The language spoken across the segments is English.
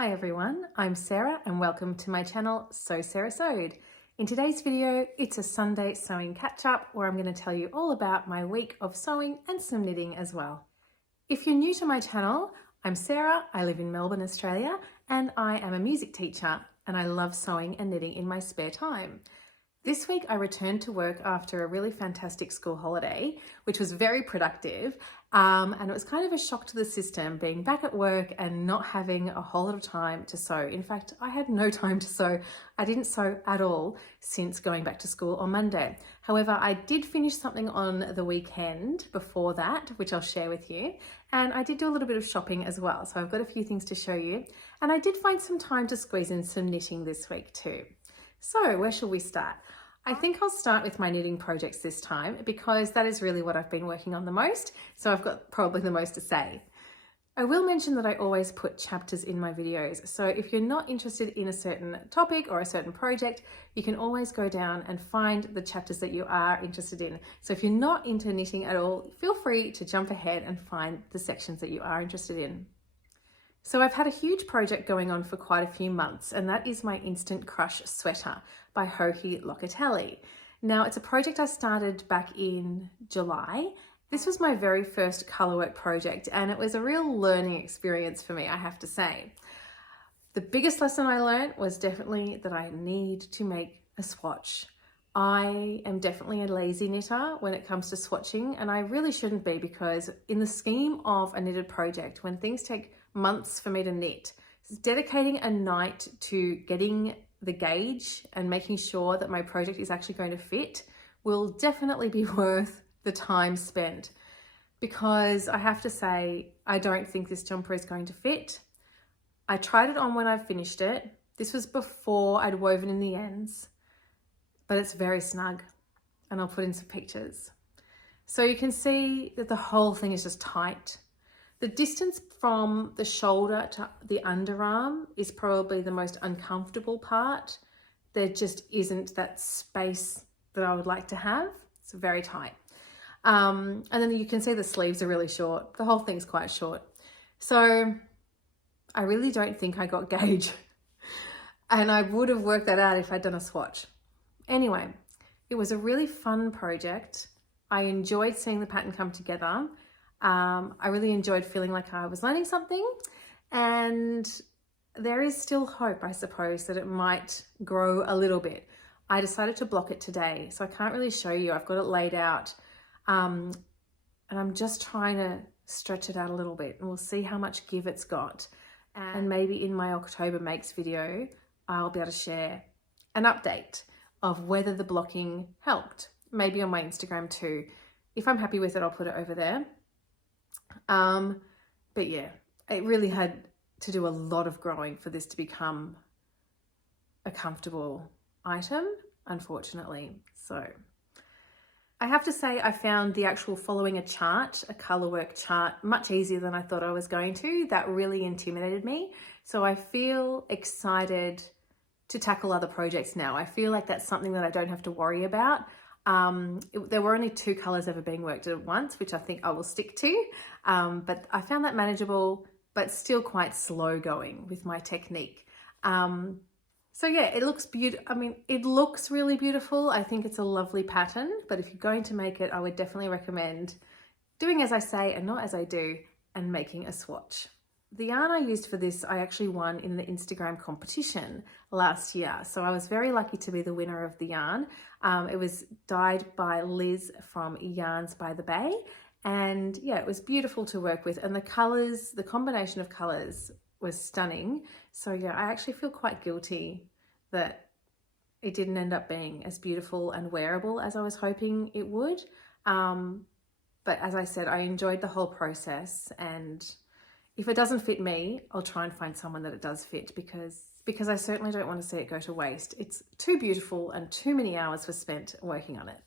Hi everyone, I'm Sarah and welcome to my channel Sew Sarah Sewed. In today's video, it's a Sunday sewing catch-up where I'm going to tell you all about my week of sewing and some knitting as well. If you're new to my channel, I'm Sarah, I live in Melbourne, Australia, and I am a music teacher and I love sewing and knitting in my spare time. This week I returned to work after a really fantastic school holiday, which was very productive, and it was kind of a shock to the system being back at work and not having a whole lot of time to sew. In fact, I had no time to sew. I didn't sew at all since going back to school on Monday. However, I did finish something on the weekend before that, which I'll share with you, and I did do a little bit of shopping as well, so I've got a few things to show you, and I did find some time to squeeze in some knitting this week too. So where shall we start? I think I'll start with my knitting projects this time because that is really what I've been working on the most, so I've got probably the most to say. I will mention that I always put chapters in my videos, so if you're not interested in a certain topic or a certain project, you can always go down and find the chapters that you are interested in. So if you're not into knitting at all, feel free to jump ahead and find the sections that you are interested in. So I've had a huge project going on for quite a few months, and that is my Instant Crush Sweater by Joji Locatelli. Now, it's a project I started back in July. This was my very first colourwork project, and it was a real learning experience for me, I have to say. The biggest lesson I learned was definitely that I need to make a swatch. I am definitely a lazy knitter when it comes to swatching, and I really shouldn't be, because in the scheme of a knitted project, when things take months for me to knit, dedicating a night to getting the gauge and making sure that my project is actually going to fit will definitely be worth the time spent, because I have to say, I don't think this jumper is going to fit. I tried it on when I finished it. This was before I'd woven in the ends, but it's very snug, and I'll put in some pictures. So you can see that the whole thing is just tight. The distance from the shoulder to the underarm is probably the most uncomfortable part. There just isn't that space that I would like to have. It's very tight. And then you can see the sleeves are really short. The whole thing's quite short. So I really don't think I got gauge. And I would have worked that out if I'd done a swatch. Anyway, it was a really fun project. I enjoyed seeing the pattern come together. I really enjoyed feeling like I was learning something, and there is still hope, I suppose, that it might grow a little bit. I decided to block it today, so I can't really show you. I've got it laid out, and I'm just trying to stretch it out a little bit, and we'll see how much give it's got. And maybe in my October Makes video, I'll be able to share an update of whether the blocking helped, maybe on my Instagram too. If I'm happy with it, I'll put it over there. But yeah, it really had to do a lot of growing for this to become a comfortable item, unfortunately. So I have to say, I found the actual following a chart, a colourwork chart, much easier than I thought I was going to. That really intimidated me. So I feel excited to tackle other projects now. I feel like that's something that I don't have to worry about. There were only 2 colours ever being worked at once, which I think I will stick to, but I found that manageable, but still quite slow going with my technique. So yeah, it looks beautiful. I mean, it looks really beautiful. I think it's a lovely pattern, but if you're going to make it, I would definitely recommend doing as I say and not as I do, and making a swatch. The yarn I used for this, I actually won in the Instagram competition last year. So I was very lucky to be the winner of the yarn. It was dyed by Liz from Yarns by the Bay. And yeah, it was beautiful to work with. And the colors, the combination of colors was stunning. So yeah, I actually feel quite guilty that it didn't end up being as beautiful and wearable as I was hoping it would. But as I said, I enjoyed the whole process, and if it doesn't fit me, I'll try and find someone that it does fit, because I certainly don't want to see it go to waste. It's too beautiful and too many hours were spent working on it.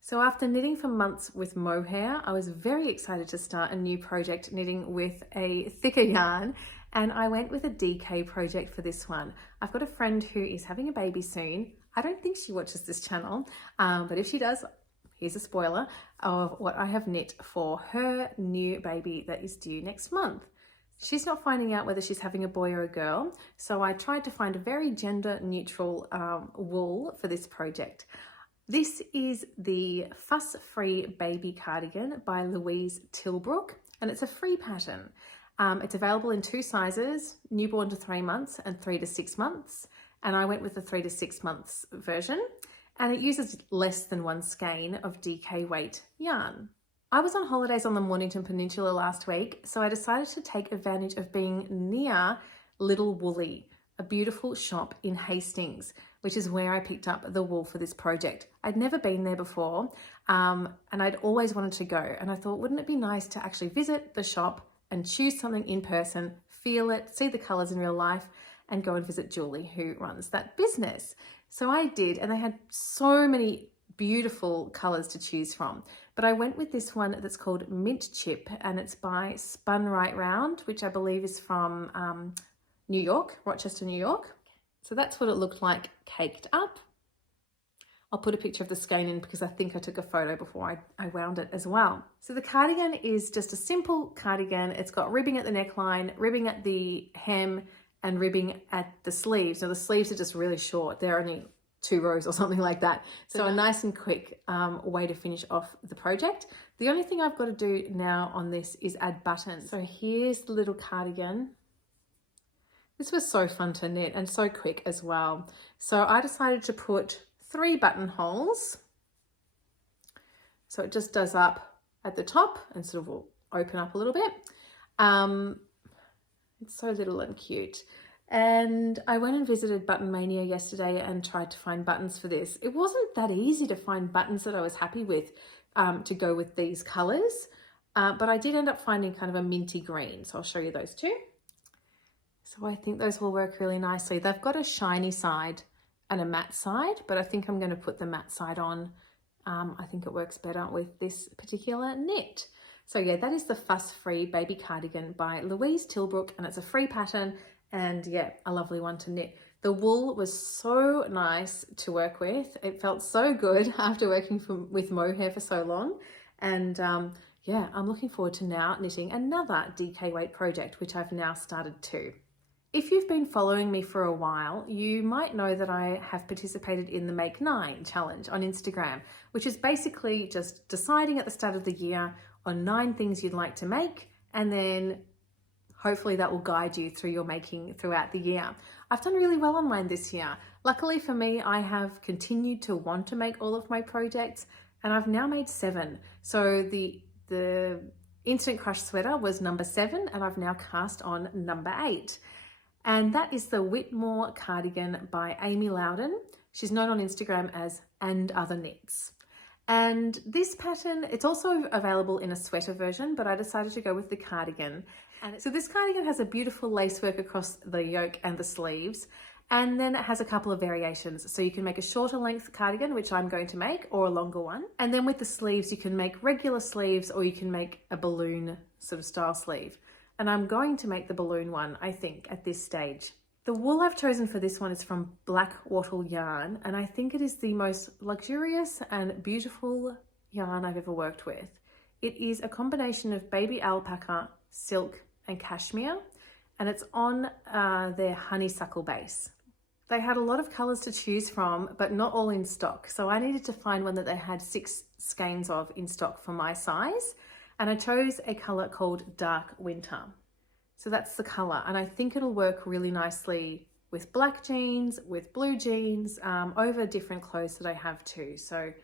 So after knitting for months with mohair, I was very excited to start a new project knitting with a thicker yarn, and I went with a DK project for this one. I've got a friend who is having a baby soon. I don't think she watches this channel, but if she does, here's a spoiler of what I have knit for her new baby that is due next month. She's not finding out whether she's having a boy or a girl, so I tried to find a very gender neutral wool for this project. This is the Fuss Free Baby Cardigan by Louise Tilbrook, and it's a free pattern. It's available in 2 sizes, newborn to 3 months and 3 to 6 months. And I went with the 3 to 6 months version, and it uses less than 1 skein of DK weight yarn. I was on holidays on the Mornington Peninsula last week, so I decided to take advantage of being near Little Woolly, a beautiful shop in Hastings, which is where I picked up the wool for this project. I'd never been there before, and I'd always wanted to go. And I thought, wouldn't it be nice to actually visit the shop and choose something in person, feel it, see the colours in real life, and go and visit Julie, who runs that business. So I did, and they had so many beautiful colours to choose from. But I went with this one that's called Mint Chip, and it's by Spun Right Round, which I believe is from New York, Rochester, New York. So that's what it looked like caked up. I'll put a picture of the skein in because I think I took a photo before I wound it as well. So the cardigan is just a simple cardigan. It's got ribbing at the neckline, ribbing at the hem, and ribbing at the sleeves. Now the sleeves are just really short. They're only 2 rows or something like that. So a nice and quick way to finish off the project. The only thing I've got to do now on this is add buttons. So here's the little cardigan. This was so fun to knit and so quick as well. So I decided to put 3 buttonholes. So it just does up at the top and sort of will open up a little bit. It's so little and cute. And I went and visited Button Mania yesterday and tried to find buttons for this. It wasn't that easy to find buttons that I was happy with to go with these colours, but I did end up finding kind of a minty green. So I'll show you those too. So I think those will work really nicely. They've got a shiny side and a matte side, but I think I'm going to put the matte side on. I think it works better with this particular knit. So yeah, that is the Fuss Free Baby Cardigan by Louise Tilbrook, and it's a free pattern. And yeah, a lovely one to knit. The wool was so nice to work with. It felt so good after working with mohair for so long. And yeah, I'm looking forward to now knitting another DK weight project, which I've now started too. If you've been following me for a while, you might know that I have participated in the Make 9 challenge on Instagram, which is basically just deciding at the start of the year on 9 things you'd like to make, and then hopefully that will guide you through your making throughout the year. I've done really well on mine this year. Luckily for me, I have continued to want to make all of my projects, and I've now made 7. So the Instant Crush sweater was number 7, and I've now cast on number 8. And that is the Whitmoor Cardigan by Amy Loudon. She's known on Instagram as And Other Knits. And this pattern, it's also available in a sweater version, but I decided to go with the cardigan. And so this cardigan has a beautiful lacework across the yoke and the sleeves, and then it has a couple of variations. So you can make a shorter length cardigan, which I'm going to make, or a longer one. And then with the sleeves, you can make regular sleeves, or you can make a balloon sort of style sleeve. And I'm going to make the balloon one, I think, at this stage. The wool I've chosen for this one is from Black Wattle yarn, and I think it is the most luxurious and beautiful yarn I've ever worked with. It is a combination of baby alpaca, silk, and cashmere, and it's on their honeysuckle base. They had a lot of colours to choose from, but not all in stock, so I needed to find one that they had 6 skeins of in stock for my size, and I chose a colour called Dark Winter. So that's the colour, and I think it'll work really nicely with black jeans, with blue jeans, over different clothes that I have too. So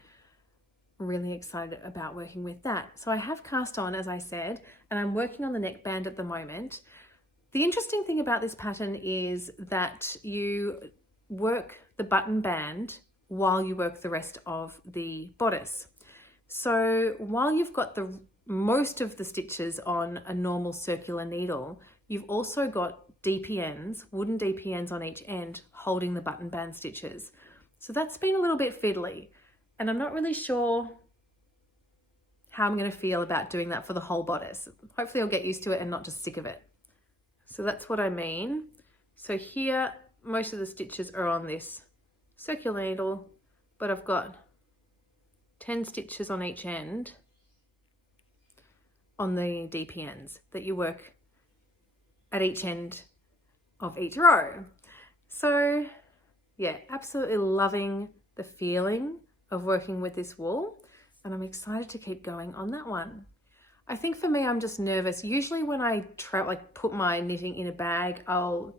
really excited about working with that. So I have cast on, as I said, and I'm working on the neckband at the moment. The interesting thing about this pattern is that you work the button band while you work the rest of the bodice. So while you've got most of the stitches on a normal circular needle, you've also got DPNs, wooden DPNs on each end holding the button band stitches. So that's been a little bit fiddly, and I'm not really sure how I'm going to feel about doing that for the whole bodice. Hopefully I'll get used to it and not just sick of it. So that's what I mean. So here, most of the stitches are on this circular needle, but I've got 10 stitches on each end on the DPNs that you work at each end of each row. So yeah, absolutely loving the feeling of working with this wool, and I'm excited to keep going on that one. I think for me, I'm just nervous. Usually when I put my knitting in a bag, I'll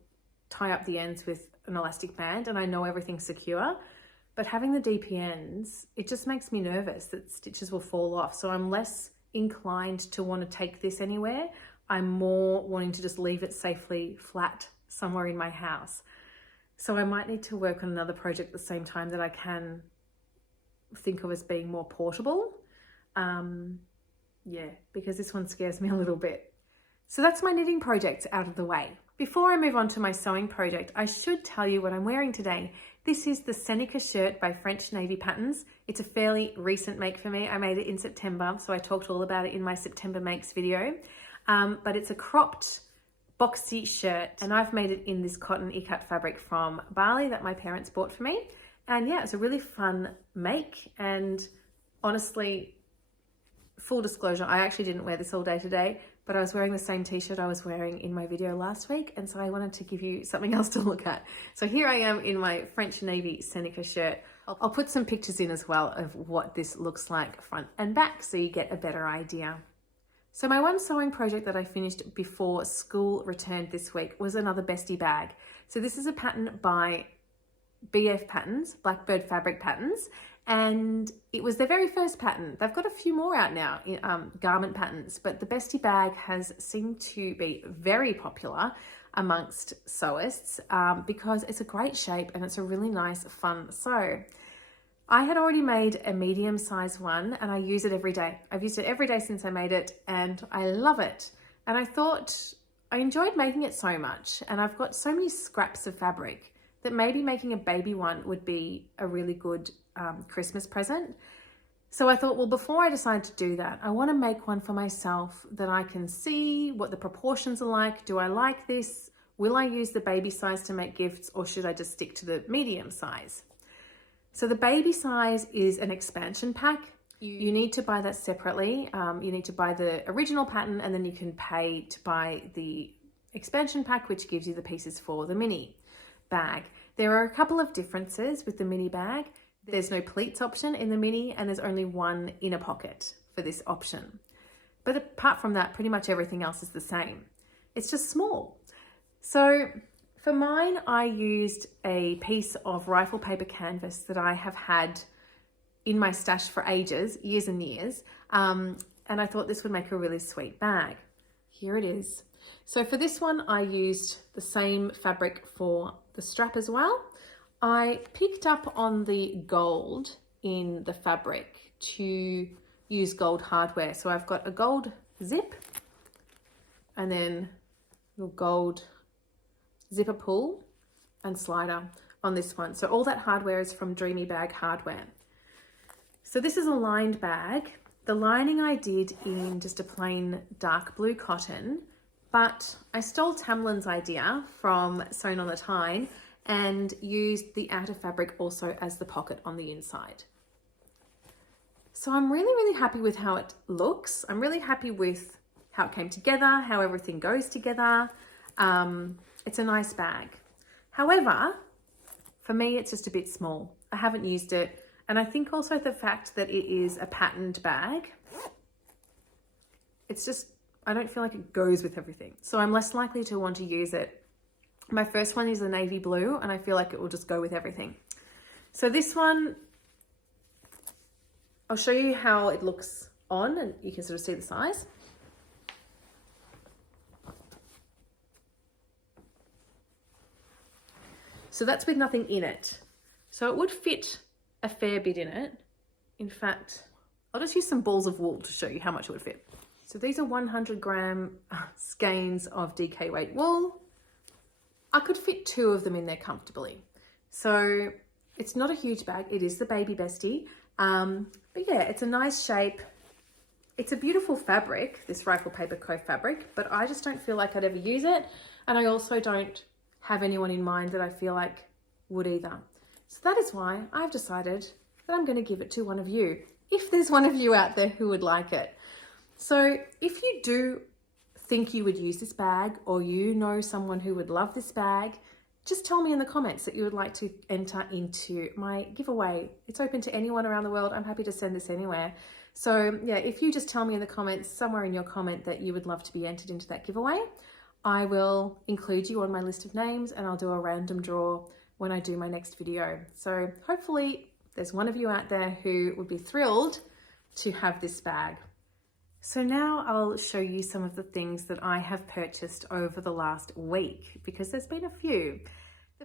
tie up the ends with an elastic band and I know everything's secure. But having the DPNs, it just makes me nervous that stitches will fall off. So I'm less inclined to want to take this anywhere. I'm more wanting to just leave it safely flat somewhere in my house. So I might need to work on another project at the same time that I can think of as being more portable. Yeah, because this one scares me a little bit. So that's my knitting project out of the way. Before I move on to my sewing project, I should tell you what I'm wearing today. This is the Seneca Shirt by French Navy Patterns. It's a fairly recent make for me. I made it in September, so I talked all about it in my September makes video. But it's a cropped boxy shirt, and I've made it in this cotton ikat fabric from Bali that my parents bought for me. And yeah, it's a really fun make, and honestly, full disclosure, I actually didn't wear this all day today, but I was wearing the same t-shirt I was wearing in my video last week, and so I wanted to give you something else to look at. So here I am in my French Navy Seneca shirt. I'll put some pictures in as well of what this looks like front and back so you get a better idea. So my one sewing project that I finished before school returned this week was another Bestie Bag. So this is a pattern by BF Patterns, Blackbird Fabric Patterns, and it was their very first pattern. They've got a few more out now, garment patterns, but the Bestie Bag has seemed to be very popular amongst sewists because it's a great shape and it's a really nice, fun sew. I had already made a medium size one and I use it every day. I've used it every day since I made it and I love it. And I thought I enjoyed making it so much, and I've got so many scraps of fabric that maybe making a baby one would be a really good Christmas present. So I thought, well, before I decide to do that, I want to make one for myself that I can see what the proportions are like. Do I like this? Will I use the baby size to make gifts, or should I just stick to the medium size? So the baby size is an expansion pack. You need to buy that separately. You need to buy the original pattern, and then you can pay to buy the expansion pack, which gives you the pieces for the mini bag. There are a couple of differences with the mini bag. There's no pleats option in the mini, and there's only one inner pocket for this option. But apart from that, pretty much everything else is the same. It's just small. So for mine, I used a piece of rifle paper canvas that I have had in my stash for ages, years and years. And I thought this would make a really sweet bag. Here it is. So for this one, I used the same fabric for the strap as well. I picked up on the gold in the fabric to use gold hardware. So I've got a gold zip and then a gold zipper pull and slider on this one. So all that hardware is from Dreamy Bag Hardware. So this is a lined bag. The lining I did in just a plain dark blue cotton, but I stole Tamlin's idea from Sewn on the Tyne and used the outer fabric also as the pocket on the inside. So I'm really happy with how it looks. I'm really happy with how it came together, how everything goes together. It's a nice bag. However, for me, it's just a bit small. I haven't used it. And I think also the fact that it is a patterned bag, it's just, I don't feel like it goes with everything. So I'm less likely to want to use it. My first one is a navy blue, and I feel like it will just go with everything. So this one, I'll show you how it looks on, and you can sort of see the size. So that's with nothing in it. So it would fit a fair bit in it. In fact, I'll just use some balls of wool to show you how much it would fit. So these are 100 gram skeins of DK weight wool. I could fit 2 of them in there comfortably. So it's not a huge bag. It is the Baby Bestie. But yeah, it's a nice shape. It's a beautiful fabric, this rifle paper co fabric, but I just don't feel like I'd ever use it. And I also don't have anyone in mind that I feel like would either. So that is why I've decided that I'm going to give it to one of you, if there's one of you out there who would like it. So if you do think you would use this bag, or you know someone who would love this bag, just tell me in the comments that you would like to enter into my giveaway. It's open to anyone around the world. I'm happy to send this anywhere. So yeah, if you just tell me in the comments, somewhere in your comment, that you would love to be entered into that giveaway, I will include you on my list of names, and I'll do a random draw when I do my next video. So hopefully there's one of you out there who would be thrilled to have this bag. So now I'll show you some of the things that I have purchased over the last week, because there's been a few.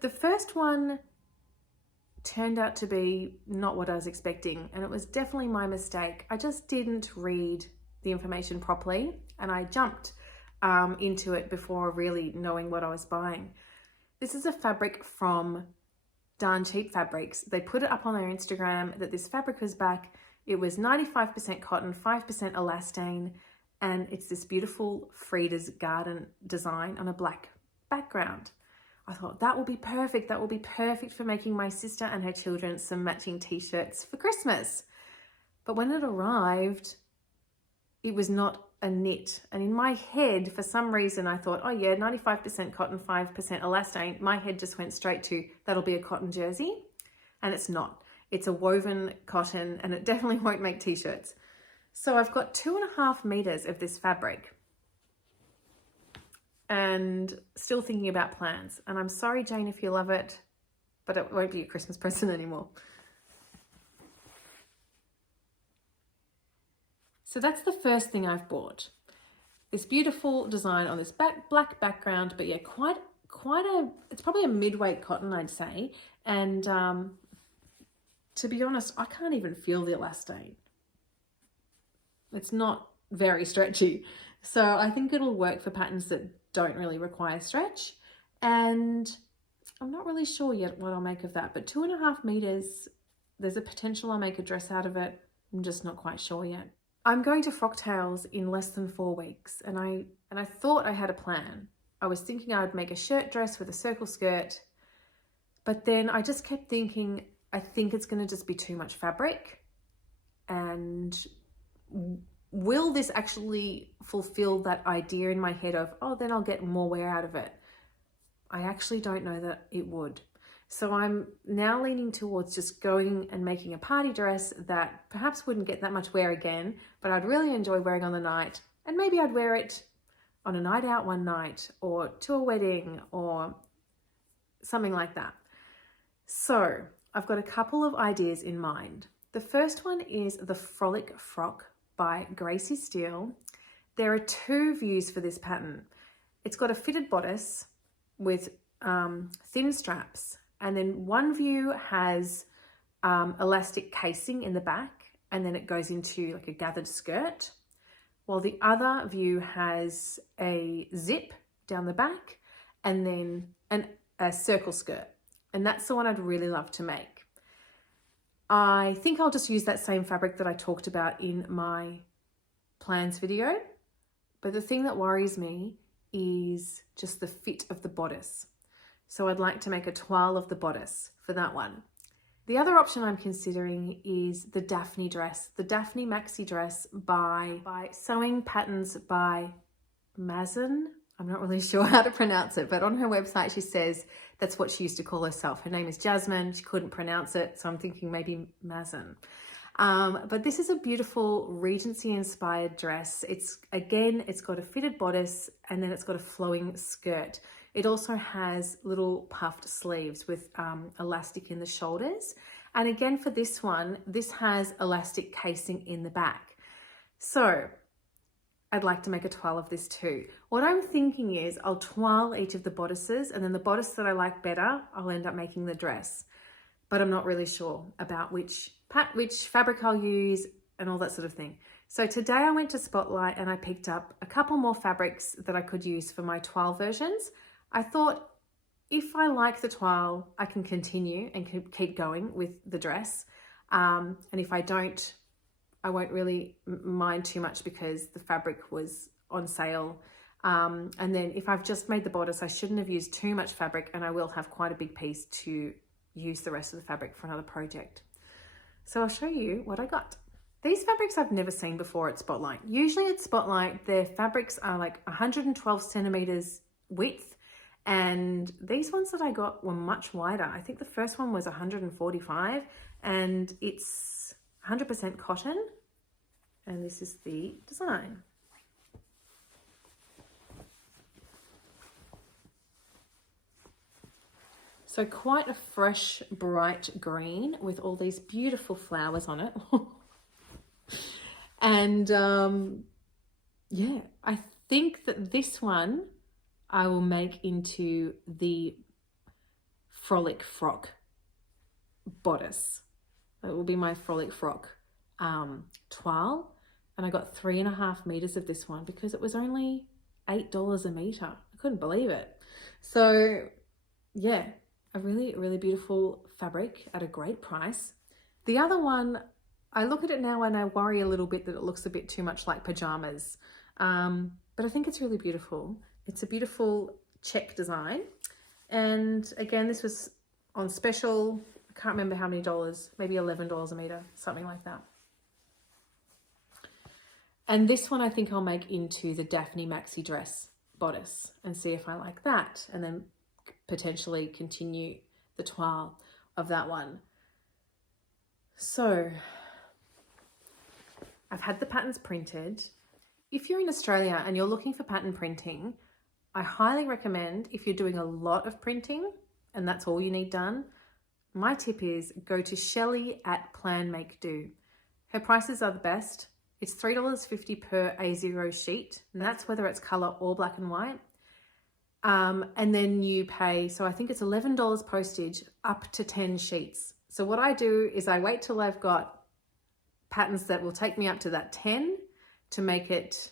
The first one turned out to be not what I was expecting, and it was definitely my mistake. I just didn't read the information properly, and I jumped into it before really knowing what I was buying. This is a fabric from Darn Cheap Fabrics. They put it up on their Instagram that this fabric was back. It was 95% cotton, 5% elastane, and it's this beautiful Frida's Garden design on a black background. I thought that will be perfect. That will be perfect for making my sister and her children some matching t-shirts for Christmas. But when it arrived, it was not a knit. And in my head, for some reason, I thought, oh yeah, 95% cotton, 5% elastane. My head just went straight to, that'll be a cotton jersey. And it's not. It's a woven cotton, and it definitely won't make t-shirts. So I've got 2.5 meters of this fabric, and still thinking about plans. And I'm sorry, Jane, if you love it, but it won't be a Christmas present anymore. So that's the first thing I've bought. This beautiful design on this black background, but yeah, it's probably a mid-weight cotton, I'd say. And to be honest, I can't even feel the elastane. It's not very stretchy. So I think it'll work for patterns that don't really require stretch. And I'm not really sure yet what I'll make of that, but 2.5 meters, there's a potential I'll make a dress out of it. I'm just not quite sure yet. I'm going to Frocktails in less than 4 weeks, and I thought I had a plan. I was thinking I would make a shirt dress with a circle skirt, but then I just kept thinking, I think it's going to just be too much fabric, and will this actually fulfill that idea in my head of, oh, then I'll get more wear out of it? I actually don't know that it would. So I'm now leaning towards just going and making a party dress that perhaps wouldn't get that much wear again, but I'd really enjoy wearing on the night. And maybe I'd wear it on a night out one night, or to a wedding, or something like that. So I've got a couple of ideas in mind. The first one is the Frolic Frock by Gracie Steele. There are 2 views for this pattern. It's got a fitted bodice with thin straps, and then one view has elastic casing in the back, and then it goes into like a gathered skirt, while the other view has a zip down the back and then a circle skirt. And that's the one I'd really love to make. I think I'll just use that same fabric that I talked about in my plans video. But the thing that worries me is just the fit of the bodice. So I'd like to make a toile of the bodice for that one. The other option I'm considering is the Daphne dress, the Daphne maxi dress by Sewing Patterns by Mazin. I'm not really sure how to pronounce it, but on her website she says that's what she used to call herself. Her name is Jasmine. She couldn't pronounce it, so I'm thinking maybe Mazin. But this is a beautiful Regency-inspired dress. It's got a fitted bodice, and then it's got a flowing skirt. It also has little puffed sleeves with elastic in the shoulders. And again, for this one, this has elastic casing in the back. So I'd like to make a toile of this too. What I'm thinking is I'll toile each of the bodices, and then the bodice that I like better, I'll end up making the dress. But I'm not really sure about which fabric I'll use and all that sort of thing. So today I went to Spotlight and I picked up a couple more fabrics that I could use for my toile versions. I thought if I like the toile, I can continue and keep going with the dress. And if I don't, I won't really mind too much because the fabric was on sale. And then if I've just made the bodice, I shouldn't have used too much fabric, and I will have quite a big piece to use the rest of the fabric for another project. So I'll show you what I got. These fabrics I've never seen before at Spotlight. Usually at Spotlight, their fabrics are like 112 centimeters width, and these ones that I got were much wider. I think the first one was 145, and it's 100% cotton, and this is the design. So quite a fresh, bright green with all these beautiful flowers on it. And yeah, I think that this one I will make into the frolic frock bodice. It will be my frolic frock toile. And I got 3.5 meters of this one because it was only $8 a meter. I couldn't believe it. So yeah, a really, really beautiful fabric at a great price. The other one, I look at it now and I worry a little bit that it looks a bit too much like pajamas. But I think it's really beautiful. It's a beautiful check design. And again, this was on special. I can't remember how many dollars, maybe $11 a meter, something like that. And this one I think I'll make into the Daphne maxi dress bodice and see if I like that. And then potentially continue the toile of that one. So I've had the patterns printed. If you're in Australia and you're looking for pattern printing, I highly recommend, if you're doing a lot of printing and that's all you need done, my tip is go to Shelley at Plan Make Do. Her prices are the best. It's $3.50 per A0 sheet, and that's whether it's color or black and white. And then you pay, so I think it's $11 postage up to 10 sheets. So what I do is I wait till I've got patterns that will take me up to that 10 to make it,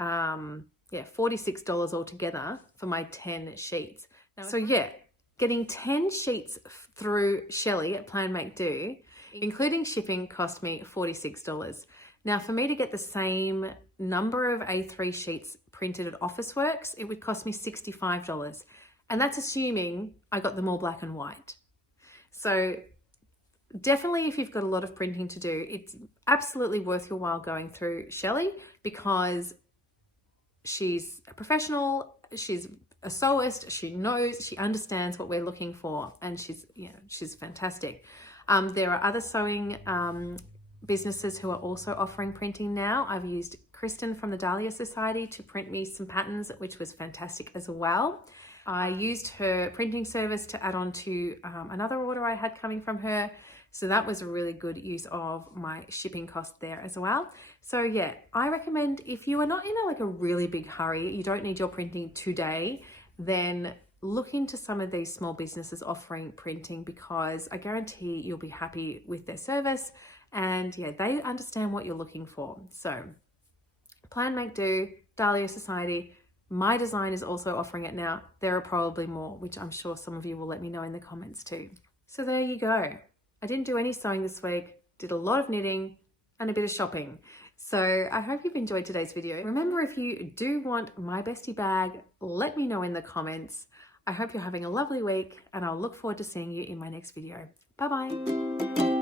$46 altogether for my 10 sheets. So yeah, getting 10 sheets through Shelley at Plan Make Do, including shipping, cost me $46. Now for me to get the same number of A3 sheets printed at Officeworks, it would cost me $65. And that's assuming I got them all black and white. So definitely if you've got a lot of printing to do, it's absolutely worth your while going through Shelley because she's a professional, she's a sewist, she knows, she understands what we're looking for, and she's fantastic. There are other sewing businesses who are also offering printing now. I've used Kristen from the Dahlia Society to print me some patterns, which was fantastic as well. I used her printing service to add on to another order I had coming from her. So that was a really good use of my shipping cost there as well. So yeah, I recommend if you are not in a really big hurry, you don't need your printing today, then look into some of these small businesses offering printing because I guarantee you'll be happy with their service. And yeah, they understand what you're looking for. So Plan Make Do, Dahlia Society, My Design is also offering it now. There are probably more, which I'm sure some of you will let me know in the comments too. So there you go. I didn't do any sewing this week, did a lot of knitting and a bit of shopping. So I hope you've enjoyed today's video. Remember, if you do want my bestie bag, let me know in the comments. I hope you're having a lovely week and I'll look forward to seeing you in my next video. Bye-bye.